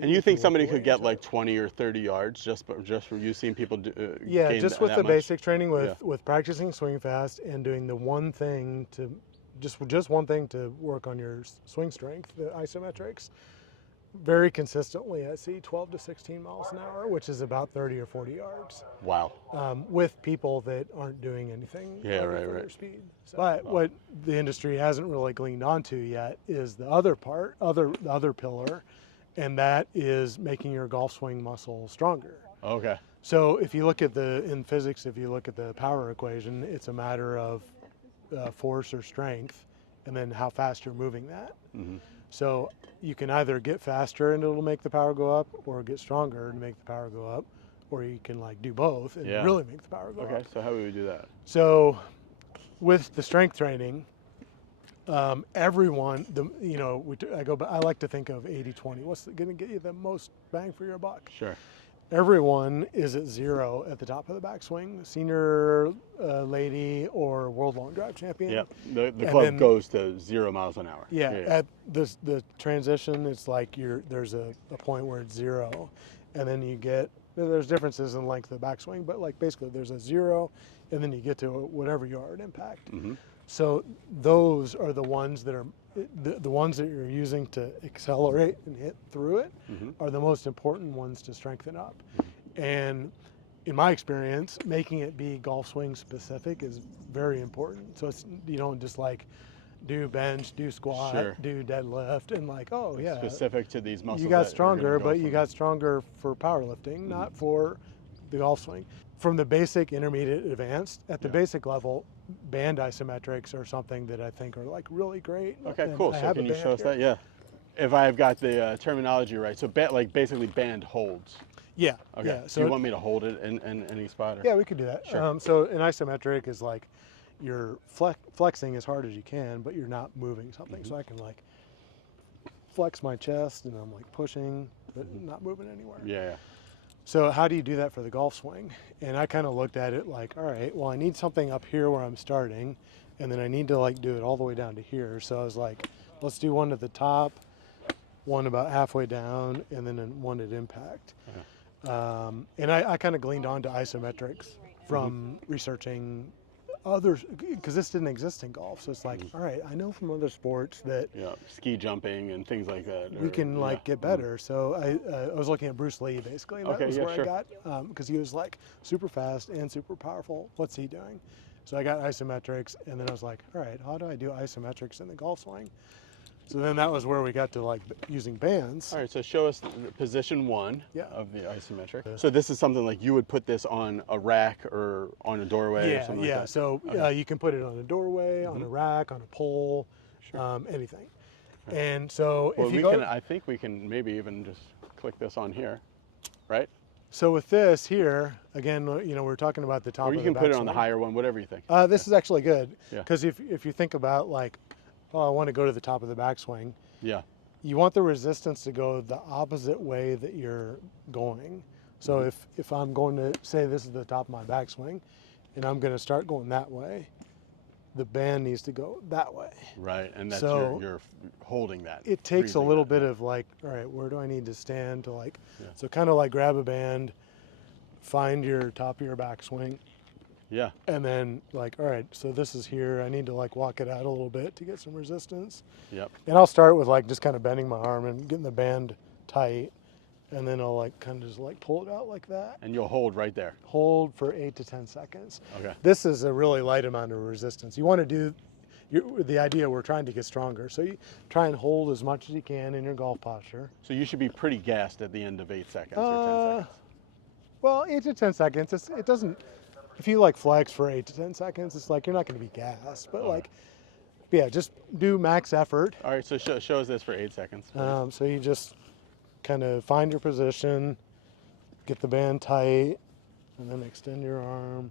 And you think somebody could get like 20 or 30 yards just for you seeing people do, yeah, gain just with that the much? basic training with Yeah. with practicing swing fast and doing the one thing to just one thing to work on your swing strength, the isometrics. Very consistently, I see 12 to 16 miles an hour, which is about 30 or 40 yards. Wow. With people that aren't doing anything Yeah, other right, for right. their speed. But what the industry hasn't really gleaned onto yet is the other part, the other pillar, and that is making your golf swing muscle stronger. Okay. So if you look at in physics, if you look at the power equation, it's a matter of force or strength, and then how fast you're moving that. Mm-hmm. So you can either get faster and it'll make the power go up, or get stronger and make the power go up, or you can like do both and really make the power go up. Okay, so how would we do that? So with the strength training, everyone, I like to think of 80-20. What's going to get you the most bang for your buck? Sure. Everyone is at 0 at the top of the backswing, senior lady or world long drive champion. Yep. The club goes to 0 miles an hour. Yeah. At the transition, it's like there's a point where it's 0, and then there's differences in length of the backswing, but like basically there's a 0, and then you get to whatever yard impact. Mm-hmm. So those are the ones that are the ones that you're using to accelerate and hit through it are the most important ones to strengthen up. And in my experience, making it be golf swing specific is very important. So you don't just like do bench, do squat, do deadlift, and like, oh yeah, specific to these muscles. You got stronger, but you got stronger for powerlifting, not for the golf swing. From the basic, intermediate, advanced, at the basic level, band isometrics are something that I think are like really great. Okay, cool. So can you show us that? Yeah. If I've got the terminology right, so like basically band holds. Yeah. Okay. Yeah. So you want me to hold it in any spot? Or? Yeah, we could do that. Sure. So an isometric is like you're flexing as hard as you can, but you're not moving something. So I can like flex my chest and I'm like pushing, but not moving anywhere. Yeah. So how do you do that for the golf swing? And I kind of looked at it like, all right, well, I need something up here where I'm starting, and then I need to like do it all the way down to here. So I was like, let's do one at the top, one about halfway down, and then one at impact. And I kind of gleaned onto isometrics from researching others, because this didn't exist in golf. So it's like, all right, I know from other sports that ski jumping and things like that. We can like get better. So I was looking at Bruce Lee basically, and that was where I got, because he was like super fast and super powerful. What's he doing? So I got isometrics, and then I was like, all right, how do I do isometrics in the golf swing? So then that was where we got to like using bands. All right, so show us position 1 of the isometric. So this is something like you would put this on a rack or on a doorway or something like that? So you can put it on a doorway, on a rack, on a pole, anything. And so if you go, I think we can maybe even just click this on here, right? So with this here, again, we're talking about the top of the backswing. Or you can put it on the higher one, whatever you think. This is actually good, because if you think about like, oh, I want to go to the top of the backswing. Yeah. You want the resistance to go the opposite way that you're going. So if I'm going to say this is the top of my backswing, and I'm going to start going that way, the band needs to go that way. Right, and that's so you're holding that. It takes a little bit of like, all right, where do I need to stand to like, so kind of like grab a band, find your top of your backswing. Yeah. And then like, all right, so this is here. I need to like walk it out a little bit to get some resistance. Yep. And I'll start with like just kind of bending my arm and getting the band tight. And then I'll like kind of just like pull it out like that. And you'll hold right there. Hold for 8 to 10 seconds. Okay. This is a really light amount of resistance. You want to do, the idea we're trying to get stronger. So you try and hold as much as you can in your golf posture. So you should be pretty gassed at the end of 8 seconds or 10 seconds. Well, 8 to 10 seconds, it doesn't, if you like flex for 8 to 10 seconds, it's like you're not going to be gassed, but like, yeah, just do max effort. All right, so show us this for 8 seconds. So you just kind of find your position, get the band tight, and then extend your arm.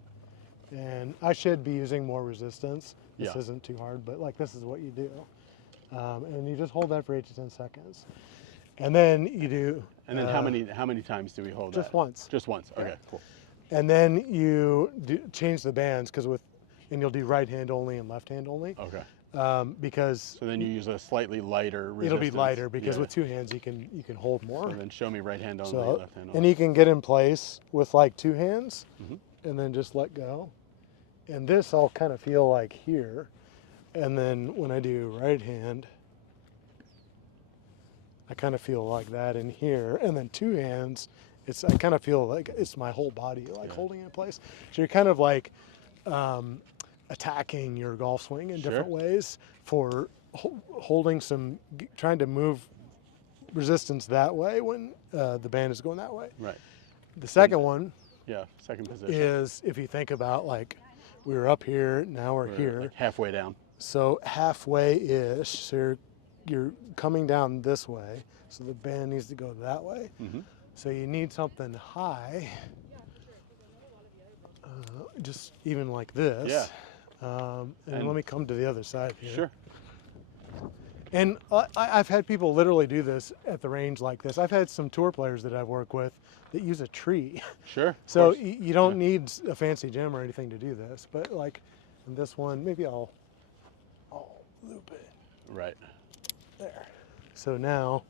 And I should be using more resistance. This isn't too hard, but like this is what you do. And you just hold that for 8 to 10 seconds. And then you do. And then how many times do we hold that? Just once. Just once. Okay, cool. And then you change the bands and you'll do right hand only and left hand only. Okay. because So then you use a slightly lighter resistance. it'll be lighter because with two hands you can hold more. So then show me right hand only, So, left hand only. and you can get in place with like two hands and then just let go. And this I'll kind of feel like here. And then when I do right hand, I kind of feel like that in here. And then two hands, I kind of feel like it's my whole body like holding it in place. So you're kind of like attacking your golf swing in different ways for holding trying to move resistance that way when the band is going that way. Right. The second one second position. is if you think about like we were up here, now we're here. Like halfway down. So halfway-ish, so you're coming down this way, so the band needs to go that way. So you need something high, just even like this. Yeah. And let me come to the other side here. Sure. And I've had people literally do this at the range like this. I've had some tour players that I've worked with that use a tree. Sure. So you don't need a fancy gym or anything to do this. But like in this one, maybe I'll loop it. Right. There. So now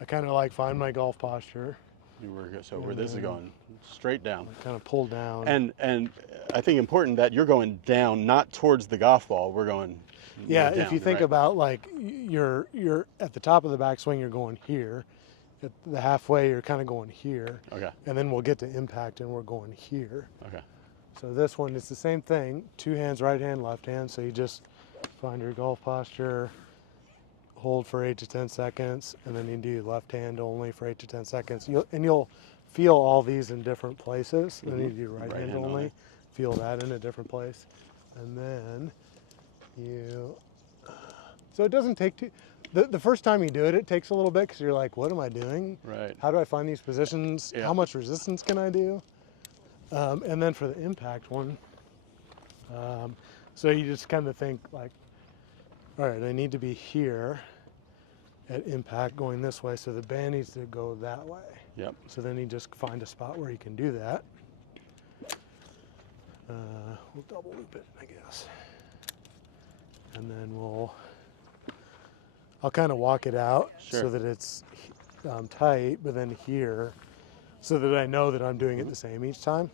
I kind of like find my golf posture. You were so where this is going straight down. Kind of pull down. And I think important that you're going down, not towards the golf ball. We're going. Yeah, down, if you think about like you're at the top of the backswing, you're going here. At the halfway, you're kind of going here. Okay. And then we'll get to impact, and we're going here. Okay. So this one is the same thing. Two hands, right hand, left hand. So you just find your golf posture, hold for 8 to 10 seconds, and then you do left hand only for 8 to 10 seconds. You'll feel all these in different places. Then you do right hand only, feel that in a different place, and then so it doesn't take too. The first time you do it, it takes a little bit because you're like, what am I doing? Right. How do I find these positions? Yeah. How much resistance can I do? And then for the impact one, so you just kind of think like, all right, I need to be here at impact going this way, so the band needs to go that way. Yep. So then you just find a spot where you can do that. We'll double loop it, I guess. And then I'll kind of walk it out so that it's tight, but then here, so that I know that I'm doing it the same each time.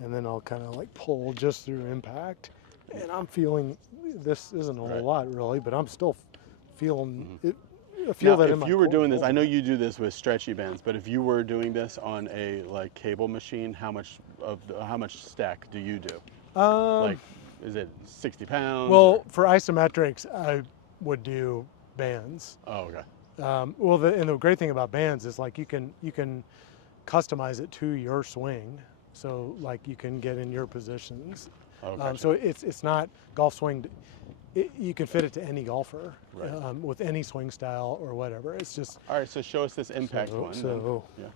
And then I'll kind of like pull just through impact. And I'm feeling, this isn't a whole lot really, but I'm still feeling it. I feel that if you were doing this, I know you do this with stretchy bands, but if you were doing this on a like cable machine, how much stack do you do? Like, is it 60 pounds? Well, for isometrics, I would do bands. Oh, okay. And the great thing about bands is like you can customize it to your swing, so like you can get in your positions. Oh, gotcha. So it's not golf swing. You can fit it to any golfer with any swing style or whatever. It's just. All right, so show us this impact one. So yeah.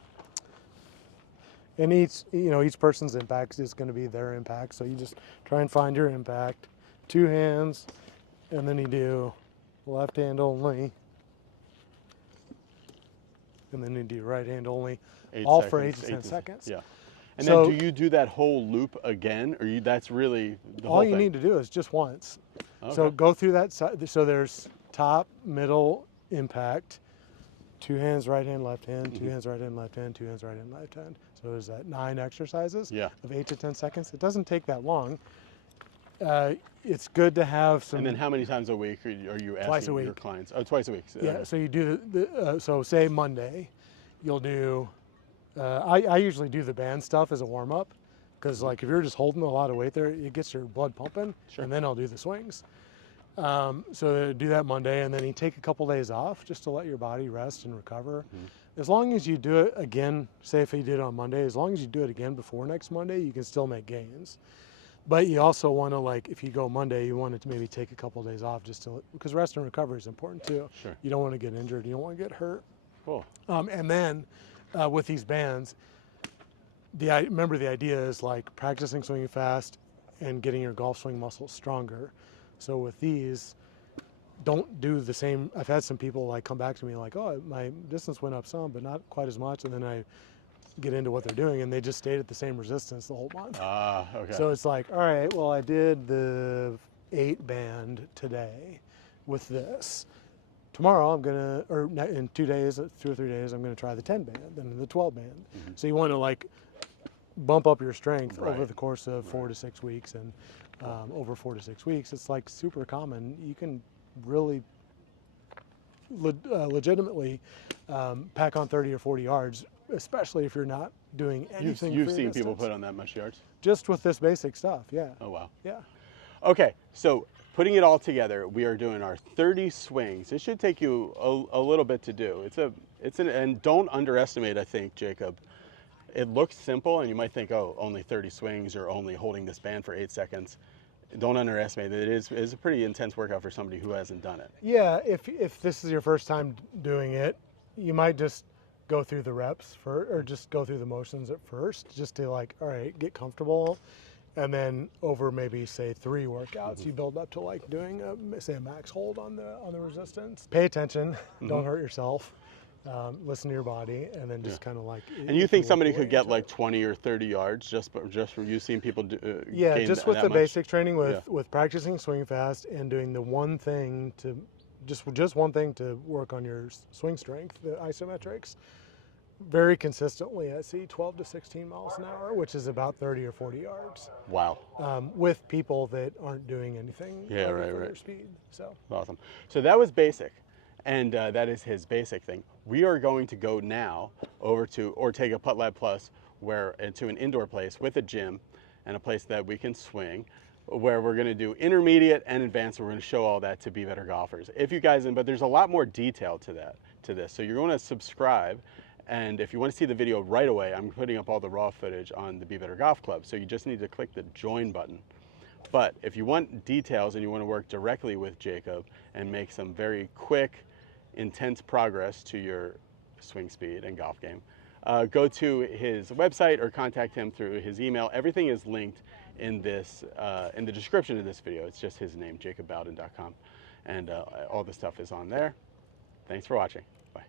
And each person's impact is going to be their impact. So you just try and find your impact. Two hands, and then you do left hand only, and then you do right hand only, all for 8 to 10 seconds. Yeah. And then do you do that whole loop again, or that's really the whole thing? All you need to do is just once. Okay. So go through that side. So there's top, middle, impact, two hands, right hand, left hand, two hands, right hand, left hand, two hands, right hand, left hand. So there's that 9 exercises of 8 to 10 seconds. It doesn't take that long. It's good to have some. And then how many times a week are you asking your clients? Oh, twice a week. Yeah. So you do so say Monday, you'll do. I usually do the band stuff as a warm up, because like if you're just holding a lot of weight there, it gets your blood pumping, and then I'll do the swings. So do that Monday, and then you take a couple days off just to let your body rest and recover. As long as you do it again, say if you did it on Monday, as long as you do it again before next Monday, you can still make gains. But you also want to, like, if you go Monday, you want to maybe take a couple days off because rest and recovery is important too. Sure. You don't want to get injured. You don't want to get hurt. Cool. And then with these bands, remember the idea is like practicing swinging fast and getting your golf swing muscles stronger. So with these, don't do the same. I've had some people like come back to me like, oh, my distance went up some, but not quite as much. And then I get into what they're doing, and they just stayed at the same resistance the whole month. Ah, okay. So it's like, all right, well, I did the 8 band today with this. Tomorrow I'm gonna, or in 2 days, 2 or 3 days, I'm gonna try the 10 band, then the 12 band. So you want to like bump up your strength over the course of 4 to 6 weeks, and over 4 to 6 weeks, it's like super common. You can really legitimately pack on 30 or 40 yards, especially if you're not doing anything. You've seen people put on that much yards? Just with this basic stuff, yeah. Oh, wow. Yeah. Okay, so putting it all together, we are doing our 30 swings. It should take you a little bit to do. And don't underestimate, I think, Jacob. It looks simple, and you might think, oh, only 30 swings or only holding this band for 8 seconds. Don't underestimate it. It is a pretty intense workout for somebody who hasn't done it. Yeah, if this is your first time doing it, you might just go through the reps or just go through the motions at first, just to like, all right, get comfortable. And then over maybe say 3 workouts, you build up to like doing say a max hold on the resistance. Pay attention, don't hurt yourself. Listen to your body, and then just kind of like. And you think somebody could get like 20 or 30 yards just from you seeing people do? Yeah, just with the basic training, with practicing swing fast and doing the one thing to just one thing to work on your swing strength, the isometrics. Very consistently, I see 12 to 16 miles an hour, which is about 30 or 40 yards. Wow. With people that aren't doing anything right. their speed. So awesome. So that was basic, and that is his basic thing. We are going to go now over to Ortega Putt Lab Plus, to an indoor place with a gym and a place that we can swing, where we're going to do intermediate and advanced. We're going to show all that to Be Better golfers. If you guys, but there's a lot more detail to this. So you're going to subscribe. And if you want to see the video right away, I'm putting up all the raw footage on the Be Better Golf Club. So you just need to click the join button. But if you want details and you want to work directly with Jacob and make some very quick, intense progress to your swing speed and golf game, go to his website or contact him through his email. Everything is linked in the description of this video. It's just his name, JaacobBowden.com. And all the stuff is on there. Thanks for watching. Bye.